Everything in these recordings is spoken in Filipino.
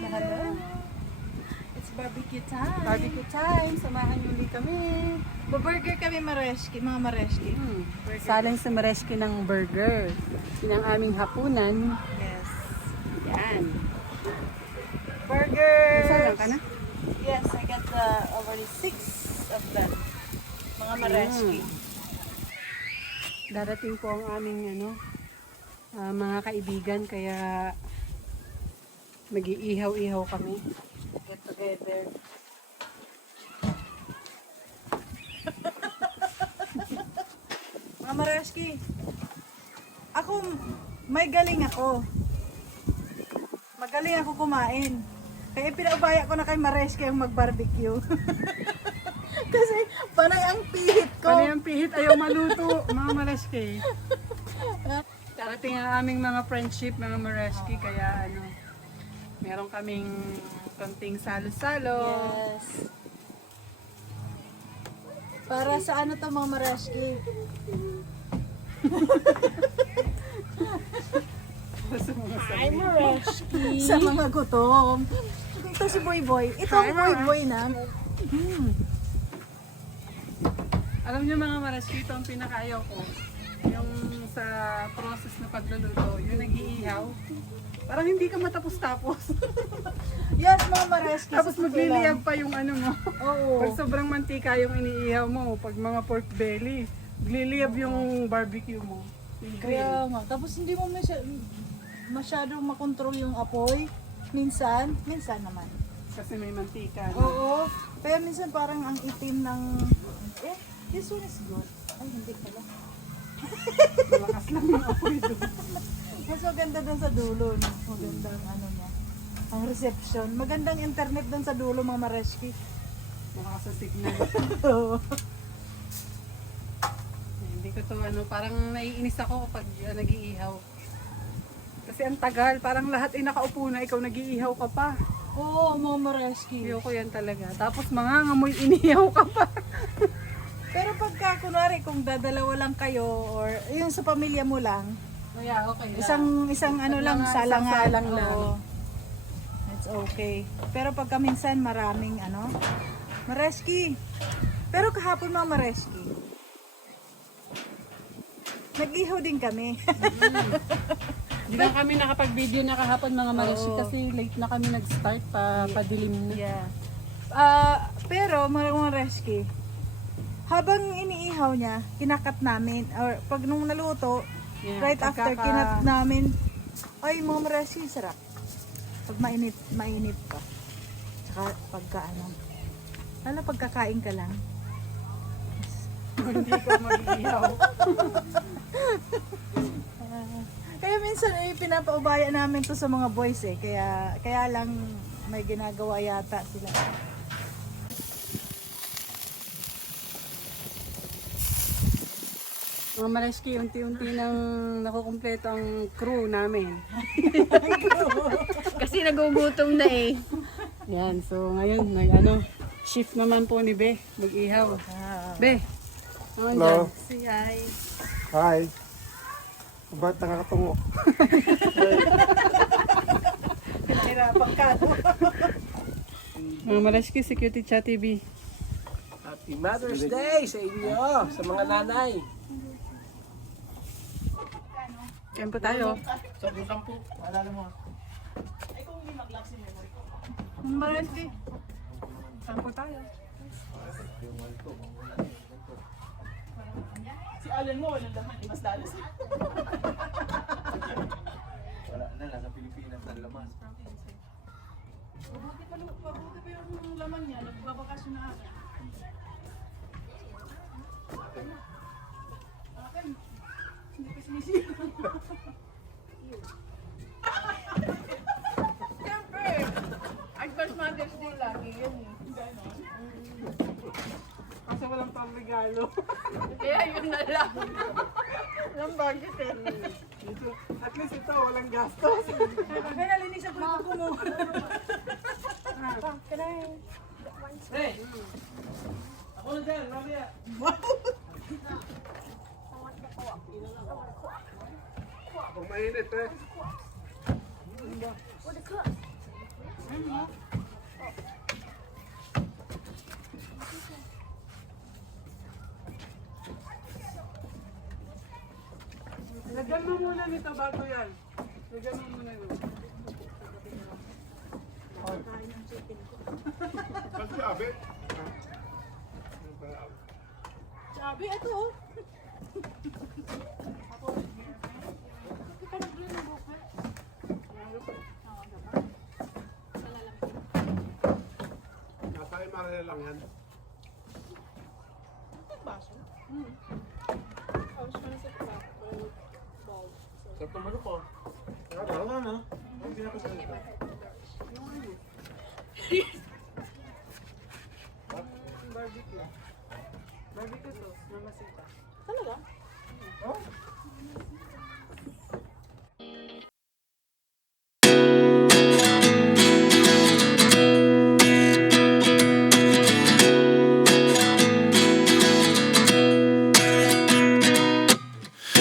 Hello. It's barbecue time. Barbecue time. Samahan niyo ulit kami. Ba-burger kami mga mareski. Burger. Saling sa Mareski ng burger. Yun ang aming hapunan. Yes. Yan. Burgers. Salang ka na? Yes, I got already 6 of them. Mga mareski. Darating po ang aming mga kaibigan kaya mag-iihaw-ihaw kami. Get together. Mga mareski. Ako, may galing ako. Magaling ako kumain. Kaya pinaubaya ko na kay Mareski ang mag-barbecue. Kasi panay ang pihit ko. Panay ang pihit, ayaw maluto, mga Mareski. Darating ang aming mga friendship, mga Mareski, kaya meron kaming konting salo-salo. Yes. Para sa ano to mga Mareski? Hi Mareski! Sa mga gutom. Ito si Boy Boy. Ito ang Boy Boy na. Alam niyo mga Mareski, ito ang pinakaayaw ko. Yung sa process na pagluluto, yung nag-iihaw. Parang hindi ka matapos-tapos. Yes mga Mareski. Tapos magliliyab pa yung mo. Oo. Pag sobrang mantika yung iniihaw mo, pag mga pork belly, magliliyab yung barbecue mo. Yung grill. Kaya nga. Tapos hindi mo masyadong makontrol yung apoy. Minsan naman. Kasi may mantika. Oo. Kaya minsan parang ang itim ng... this one is good. Ay, hindi pala. Malakas lang yung apoy doon. Mas maganda doon sa dulo. No? Magandang niya. Ang reception. Magandang internet doon sa dulo, mga Mareski. Malakas ang signal. Oo. Hindi ko to parang naiinis ako kapag nag-iihaw. Kasi ang tagal, parang lahat ay nakaupo na, ikaw nag-iihaw ka pa. Oo, mga Mareski. Ayoko yan talaga. Tapos mga ngamoy inihaw ka pa. Pero pagka, kunwari, kung dadalawa lang kayo, or yung sa pamilya mo lang, Kaya okay lang. isang lang, mga salangan. isang salang lang. Oo. It's okay. Pero pagka minsan maraming Mareski. Pero kahapon mga Mareski, nag-ihaw din kami. Hindi lang kami nakapag-video na kahapon mga Mareski Oo. kasi late na kami nag-start padilim na. Yeah. Pero mga Mareski, habang iniihaw niya, kinakat namin, or pag nung naluto, Yeah, right after kinat namin, ay mga Mareski, sarap. Pag mainit pa. Tsaka pagka pagkakain ka lang. Hindi ka mag-ihaw. Kaya minsan pinapaubaya namin to sa mga boys kaya lang may ginagawa yata sila. Mga Mareski, unti-unti nang nakukumpleto ang crew namin. Kasi nagugutom na eh. Yan, so ngayon shift naman po ni Be, mag-ihaw. Be, Hello. Si Ay. Hi. Ba't nakakatungo? Hirapan ka. Mga Mareski, si Cutie Chat TV. Happy Mother's Day sa inyo, sa mga nanay. Kain po tayo. Mga Mareski. Kain po tayo. Si Alan mo, walang laman, di mas lalo siya. Wala na, nasa Pilipinas ang laman. Mabuti pa yung laman niya, nagbabakasyon na ako. Akin, hindi pa sinisira. Siyempre, advance Mother's Day lagi yun eh. Kasi walang pang regalo. Kaya yun na lang. Walang budget eh. At least ito, walang gastos. Kaya nalinisan ko yung kuko mo. Hey! Ako na dyan, mamaya. Kung mainit eh. Lagyan mo muna nito bago yan. Lagyan mo muna yun. Sabi, ito oh. Nasa Imarel lang yan. Sarap naman ako. Barbecue. Barbecue sauce, mamasita. Talaga?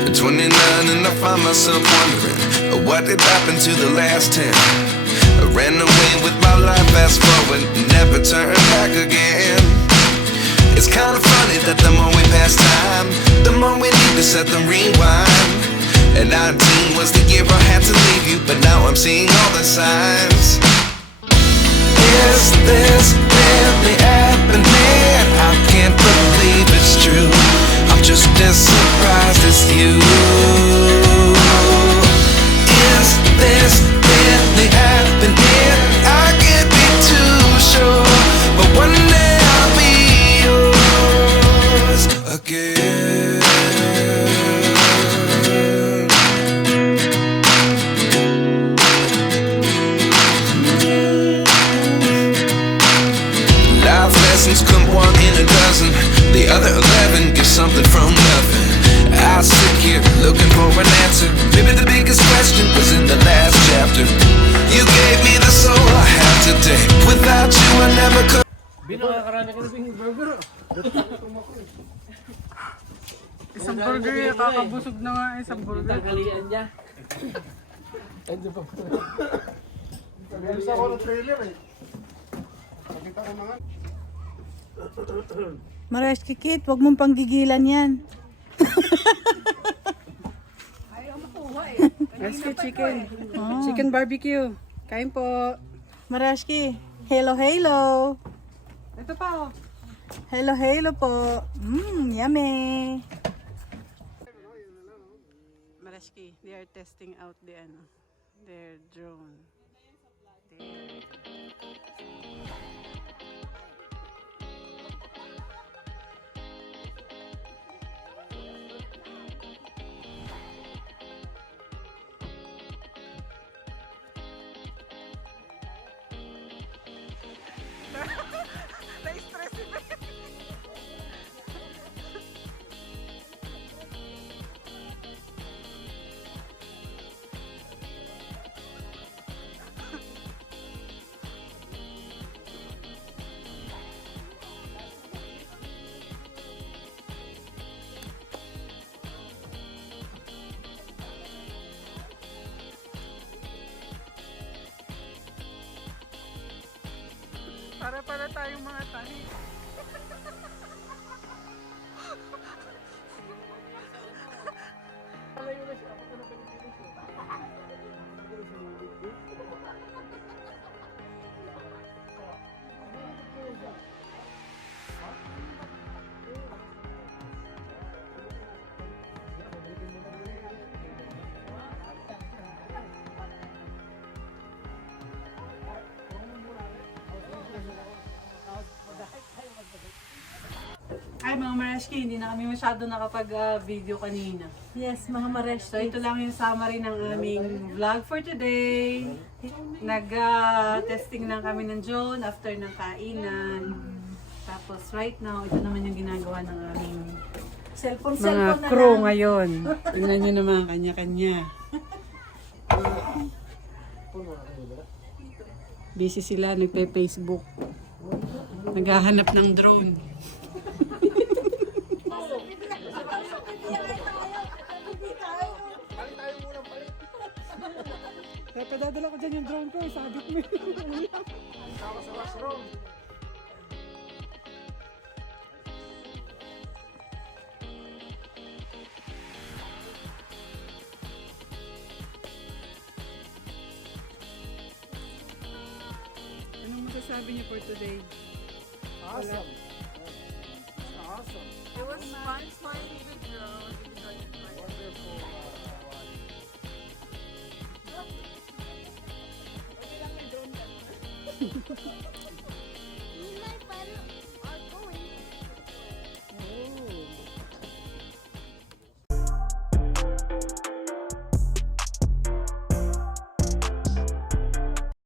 At 29 and I find myself wondering what did happen to the last 10. I ran away with my life, fast forward, never turn back again. It's kind of funny that the more we pass time, the more we need to set the rewind. And 19 was the year I had to leave you, but now I'm seeing all the signs. Is this really happening? I can't believe it's true. I'm just as surprised as you. Is this really happening? I can't be too sure, but one day I'll be yours again. Life lessons come one in a dozen. The other 11 get something from nothing. I sit here looking for an answer. Maybe the biggest question was in the last chapter. You gave me the soul I have today. Without you I never could. Bino, nakakarami ka na yung burger. Isang burger yan, kakabusog na nga isang burger. Tanghalian niya. Ano pa? Nag-alisa ako ng trailer eh. Nakita ko mga... Mareski Kit, wag mong panggigilan yan. Rescue chicken. Chicken barbecue. Kain po. Mareski, hello, hello. Ito pa oh. Hello, hello po. Yummy. Maraski, they are testing out their drone. Para tayong mga tahi. Ay mga Maraski, hindi na kami masyado nakapag-video kanina. Yes, mga Mareski. So ito lang yung summary ng aming vlog for today. Nag-testing lang kami ng drone after ng kainan. Tapos right now, ito naman yung ginagawa ng aming Cellphone mga na crew lang. ngayon. Tingnan nyo naman, kanya-kanya. Busy sila, nagpe-Facebook. Naghahanap ng drone. Kadadala ko dyan yung drone ko, sabit mo yun. Tama sa washroom. Anong masasabi niyo for today? Awesome. Awesome. It was fun finding the drone. Wonderful. Ini may palo.